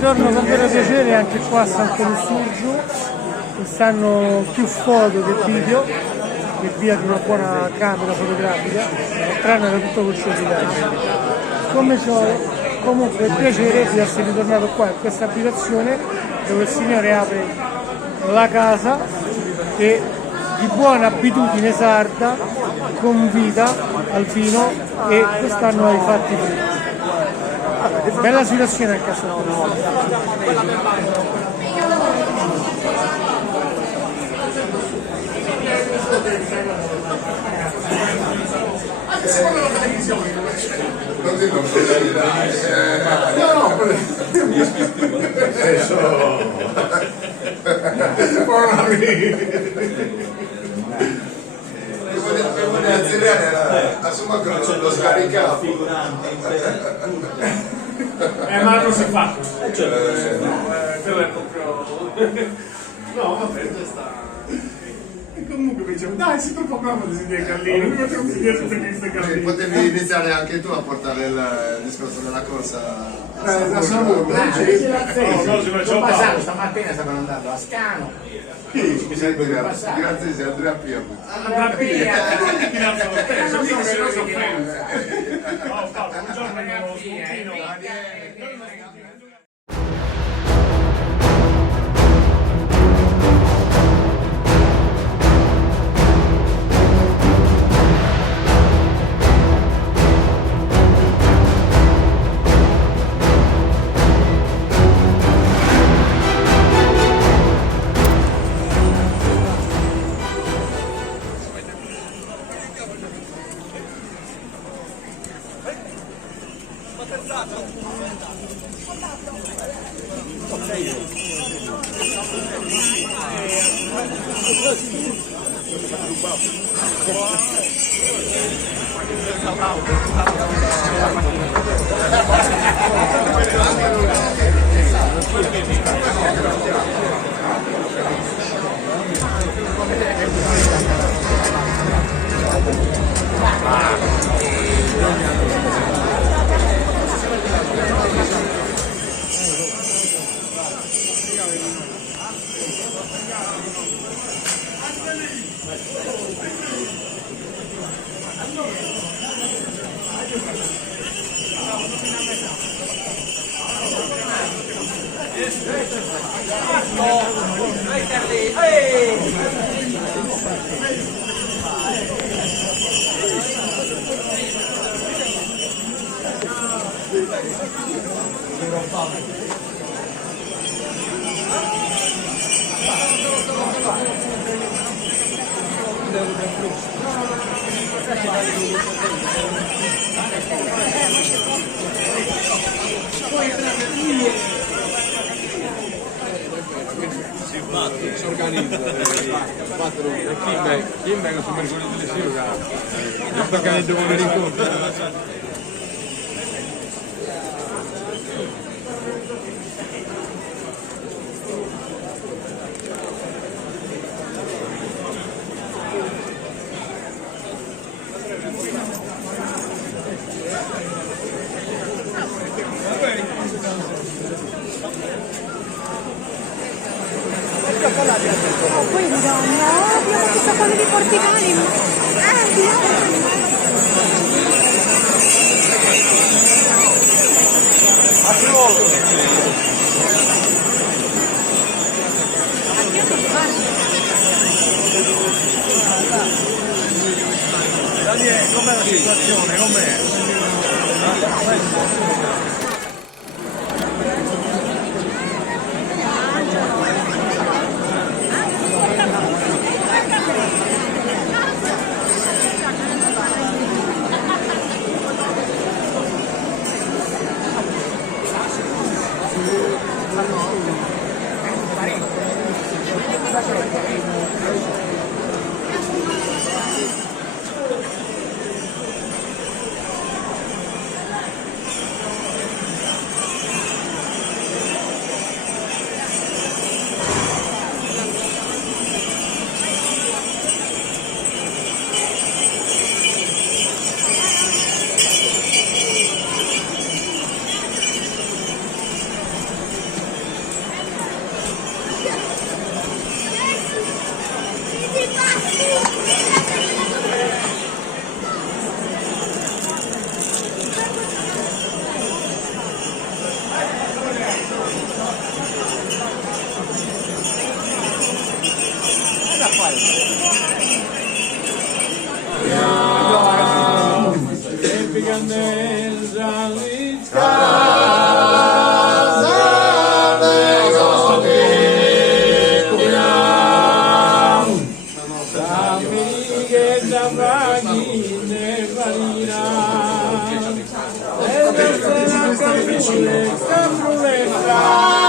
Ritorno con vero piacere anche qua a Santo Lussurgiu, quest'anno più foto che video, per via di una buona camera fotografica, tranne era tutto col cellulare. Come comunque è piacere di essere ritornato qua in questa abitazione dove il Signore apre la casa e di buona abitudine sarda convita al vino e quest'anno ai fatti prima. Bella situazione anche a Santo Lussurgiu. Così non si no, prima di azzerare assuma che lo scaricato ma non si fa quello è proprio no vabbè già sta. E comunque mi dicevo dai si troppo bravo di Silvia Carlino mi faccio vedere tutte queste Carlino. Potevi iniziare anche tu a portare il discorso della corsa da Salvo sono passato stamattina, stavano andando a Scano. grazie Andrea Pia Andrea Pia ti lancio lo stesso mica se non si offende un giorno nello spuntino si organizza Kimberg su mercoledì sera sto organizzando un incontro. Poi mi no, abbiamo questa cosa di porticani. Daniele, com'è la situazione? Com'è? Ruletta, ruletta.